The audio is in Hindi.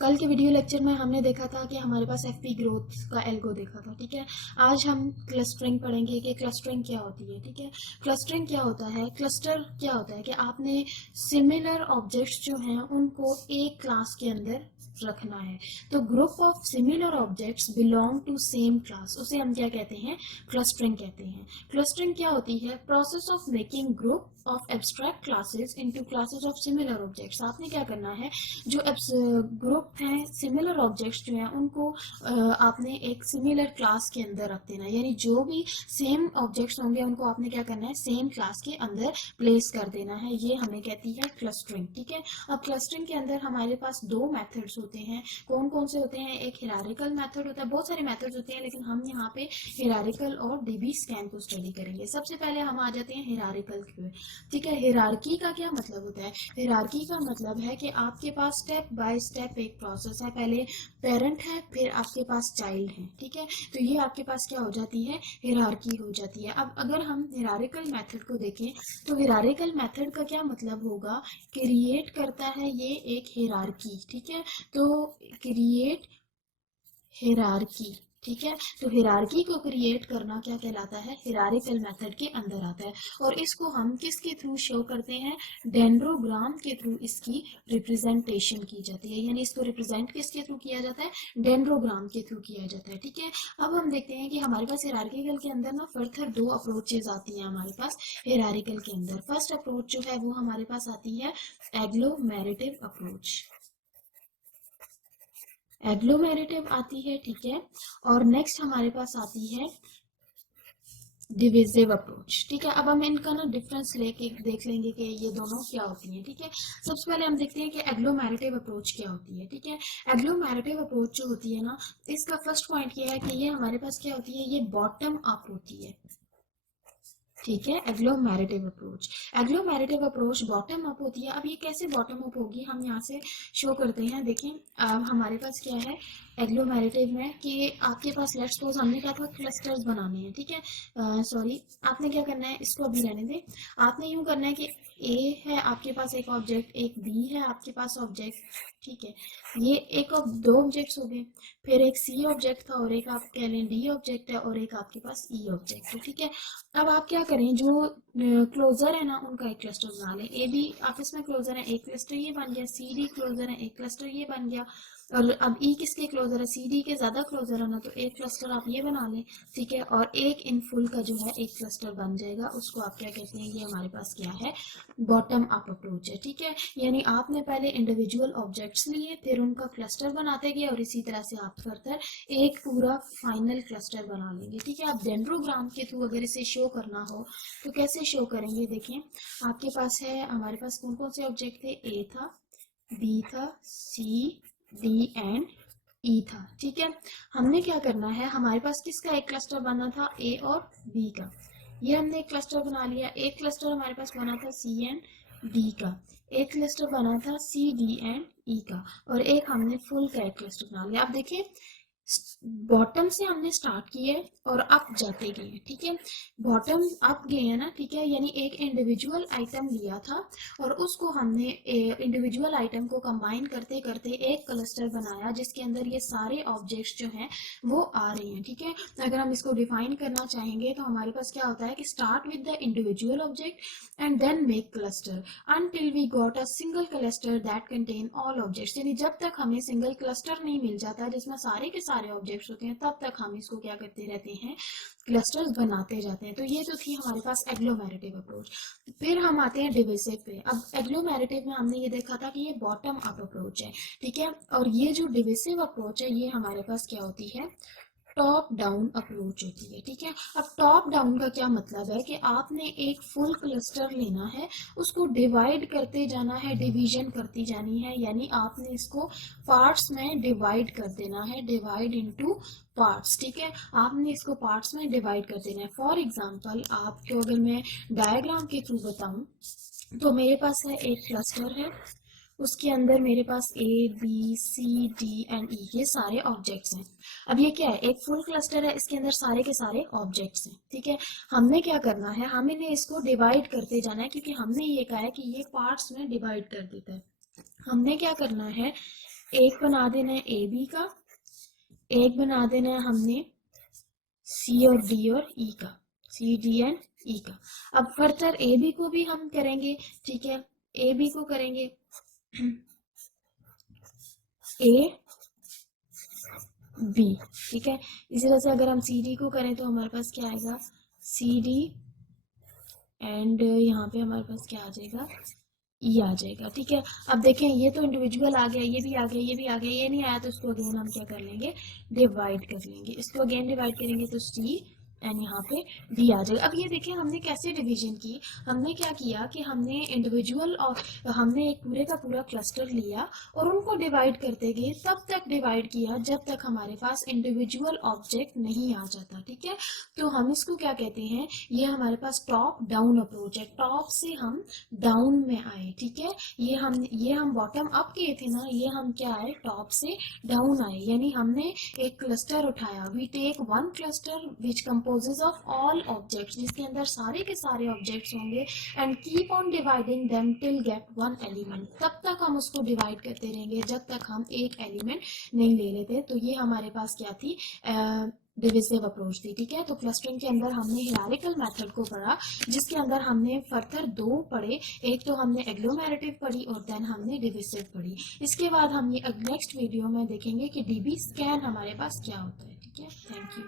कल के वीडियो लेक्चर में हमने देखा था कि हमारे पास एफपी ग्रोथ का एल्गो देखा था, ठीक है। आज हम क्लस्टरिंग पढ़ेंगे कि क्लस्टरिंग क्या होती है, ठीक है। क्लस्टरिंग क्या होता है, क्लस्टर क्या होता है कि आपने सिमिलर ऑब्जेक्ट्स जो हैं उनको एक क्लास के अंदर रखना है। तो group of similar objects belong to same class, उसे हम क्या कहते हैं, क्लस्टरिंग कहते हैं। क्लस्टरिंग क्या होती है, process of making group of abstract classes into classes of similar objects. आपने क्या करना है, जो ग्रुप हैं सिमिलर ऑब्जेक्ट्स जो हैं उनको आपने एक सिमिलर क्लास के अंदर रख देना है, यानी जो भी सेम ऑब्जेक्ट्स होंगे उनको आपने क्या करना है, सेम क्लास के अंदर प्लेस कर देना है। ये हमें कहती है क्लस्टरिंग, ठीक है। अब क्लस्टरिंग के अंदर हमारे पास दो मेथड्स होते हैं। कौन कौन से होते हैं, एक हिरारिकल मेथड होता है, बहुत सारे मेथड्स होते हैं लेकिन हम यहाँ पे हिरारिकल और डीबी स्कैन को स्टडी करेंगे। सबसे पहले हम आ जाते हैं हिरारिकल पे, ठीक है। हिरार्की का क्या मतलब होता है, हिरार्की का मतलब है कि आपके पास स्टेप बाय स्टेप एक प्रोसेस है, पहले पेरेंट है फिर आपके पास चाइल्ड है, ठीक है। तो ये आपके पास क्या हो जाती है, हिरार्की हो जाती है। अब अगर हम हिरारिकल मेथड को देखें तो हिरारिकल मेथड का क्या मतलब होगा, क्रिएट करता है ये एक हिरार्की, ठीक है। तो क्रिएट हिरार्की, ठीक है। तो हिरार्की को क्रिएट करना क्या कहलाता है, हिरारिकल मेथड के अंदर आता है। और इसको हम किसके थ्रू शो करते हैं, डेंड्रोग्राम के थ्रू इसकी रिप्रेजेंटेशन की जाती है, यानी इसको रिप्रेजेंट किसके थ्रू किया जाता है, डेंड्रोग्राम के थ्रू किया जाता है, ठीक है। अब हम देखते हैं कि हमारे पास हिरारिकल के अंदर ना फर्दर दो अप्रोचेज आती हैं हमारे पास हिरारिकल के अंदर। फर्स्ट अप्रोच जो है वो हमारे पास आती है एग्लोमेरेटिव अप्रोच, एग्लोमेरेटिव आती है, ठीक है। और नेक्स्ट हमारे पास आती है डिविजिव अप्रोच, ठीक है। अब हम इनका ना डिफरेंस लेके देख लेंगे कि ये दोनों क्या होती हैं, ठीक है। सबसे पहले हम देखते हैं कि एग्लोमेरेटिव अप्रोच क्या होती है, ठीक है। एग्लोमेरेटिव अप्रोच जो होती है ना, इसका फर्स्ट पॉइंट ये है कि ये हमारे पास क्या होती है, ये बॉटम अप होती है, ठीक है। Agglomerative approach, agglomerative approach bottom up होती है। अब ये कैसे बॉटम अप होगी, हम यहाँ से शो करते हैं। देखें हमारे पास क्या है एग्लोमेरेटिव में कि आपके पास लेट्स सपोज हमने क्या था, क्लस्टर्स बनाने हैं, ठीक है। सॉरी, आपने क्या करना है, इसको अभी रहने दें। आपने यूं करना है कि ए है आपके पास एक ऑब्जेक्ट, एक बी है आपके पास ऑब्जेक्ट, ठीक है। ये एक दो ऑब्जेक्ट्स हो गए, फिर एक सी ऑब्जेक्ट था और एक आप कह लें डी ऑब्जेक्ट है और एक आपके पास ई ऑब्जेक्ट है, ठीक है। अब आप क्या करें, जो क्लोजर है ना उनका एक क्लस्टर बना लें। ए बी ऑफिस में क्लोजर है, एक क्लस्टर ये बन गया, सी डी क्लोजर है, एक क्लस्टर ये बन गया। और अब ई किसके क्लोजर है, सी डी के ज्यादा क्लोजर है ना, तो एक क्लस्टर आप ये बना लें, ठीक है। और एक इन फुल का जो है एक क्लस्टर बन जाएगा, उसको आप क्या कहते हैं, ये हमारे पास क्या है, बॉटम अप अप्रोच है, ठीक है। यानी आपने पहले इंडिविजुअल ऑब्जेक्ट्स लिए, फिर उनका क्लस्टर बनाते गए और इसी तरह से आप फर्दर एक पूरा फाइनल क्लस्टर बना लेंगे, ठीक है। आप डेंड्रोग्राम के थ्रू अगर इसे शो करना हो तो कैसे शो करेंगे, देखें आपके पास है, हमारे पास कौन कौन से ऑब्जेक्ट थे, ए था, बी था, सी डी एंड ई था, ठीक है। हमने क्या करना है, हमारे पास किसका एक क्लस्टर बना था, ए और बी का, ये हमने एक क्लस्टर बना लिया। एक क्लस्टर हमारे पास बना था सी एंड डी का, एक क्लस्टर बना था सी डी एंड ई का, और एक हमने फुल का एक क्लस्टर बना लिया। आप देखें बॉटम से हमने स्टार्ट किए और अप जाते गए, ठीक है। बॉटम अप गए हैं ना, ठीक है, यानी एक इंडिविजुअल आइटम लिया था और उसको हमने इंडिविजुअल आइटम को कंबाइन करते करते एक क्लस्टर बनाया जिसके अंदर ये सारे ऑब्जेक्ट्स जो हैं वो आ रहे हैं, ठीक है। अगर हम इसको डिफाइन करना चाहेंगे तो हमारे पास क्या होता है कि start with the individual object and then make cluster until we got a single cluster that contain all objects, यानी जब तक हमें सिंगल क्लस्टर नहीं मिल जाता जिसमें सारे के सारे ऑब्जेक्ट्स होते हैं तब तक हम इसको क्या करते रहते हैं, क्लस्टर्स बनाते जाते हैं। तो ये जो थी हमारे पास एग्लोमेरेटिव अप्रोच। फिर हम आते हैं डिविसिव पे। अब एग्लोमेरेटिव में हमने ये देखा था कि ये बॉटम अप अप्रोच है, ठीक है। और ये जो डिविसिव अप्रोच है ये हमारे पास क्या होती है, टॉप डाउन अप्रोच होती है, ठीक है। अब टॉप डाउन का क्या मतलब है कि आपने एक फुल क्लस्टर लेना है, उसको डिवाइड करते जाना है, डिवीजन करती जानी है, यानी आपने इसको पार्ट्स में डिवाइड कर देना है, डिवाइड इनटू पार्ट्स, ठीक है। आपने इसको पार्ट्स में डिवाइड कर देना है। फॉर एग्जांपल आपको अगर मैं डायग्राम के थ्रू बताऊं तो मेरे पास है एक क्लस्टर है, उसके अंदर मेरे पास A B C D and E ये सारे ऑब्जेक्ट्स हैं। अब ये क्या है, एक फुल क्लस्टर है, इसके अंदर सारे के सारे ऑब्जेक्ट्स हैं, ठीक है। हमने क्या करना है, हमें इसको डिवाइड करते जाना है क्योंकि हमने ये कहा है कि ये पार्ट्स में डिवाइड कर देता है। हमने क्या करना है, एक बना देना है ए बी का, एक बना देना है हमने सी और डी और ई का, सी डी एंड ई का। अब फर्दर ए बी को भी हम करेंगे, ठीक है, ए बी को करेंगे ए बी, ठीक है। इसी तरह से अगर हम सी डी को करें तो हमारे पास क्या आएगा, सी डी एंड यहाँ पे हमारे पास क्या आ जाएगा, ई आ जाएगा, ठीक है। अब देखें ये तो इंडिविजुअल आ गया, ये भी आ गया, ये भी आ गया, ये नहीं आया तो इसको अगेन हम क्या कर लेंगे, डिवाइड कर लेंगे। इसको अगेन डिवाइड करेंगे तो सी एंड यहाँ पे डी आ जाएगा। अब ये देखें हमने कैसे डिवीजन की, हमने क्या किया कि हमने इंडिविजुअल और हमने एक पूरे का पूरा क्लस्टर लिया और उनको डिवाइड करते गए, तब तक डिवाइड किया जब तक हमारे पास इंडिविजुअल ऑब्जेक्ट नहीं आ जाता, ठीक है। तो हम इसको क्या कहते हैं, ये हमारे पास टॉप डाउन अप्रोच है, टॉप से हम डाउन में आए, ठीक है। ये हम बॉटम अप किए थे ना, ये हम क्या आए, टॉप से डाउन आए, यानी हमने एक क्लस्टर उठाया। We take one cluster which composes of all objects, जिसके अंदर सारे के सारे ऑब्जेक्ट्स होंगे, and keep on dividing them till get one element. तब तक हम उसको डिवाइड करते रहेंगे जब तक हम एक एलिमेंट नहीं ले लेते। तो ये हमारे पास क्या थी, डिविजिव अप्रोच थी, ठीक है। तो क्लस्टरिंग के अंदर हमने हिरारिकल मेथड को पढ़ा, जिसके अंदर हमने फर्दर दो पढ़े, एक तो हमने एग्लोमेरेटिव पढ़ी और देन हमने डिविजिव पढ़ी। इसके बाद हम ये नेक्स्ट वीडियो में देखेंगे कि डीबी स्कैन हमारे पास क्या होता है, ठीक है। Thank you.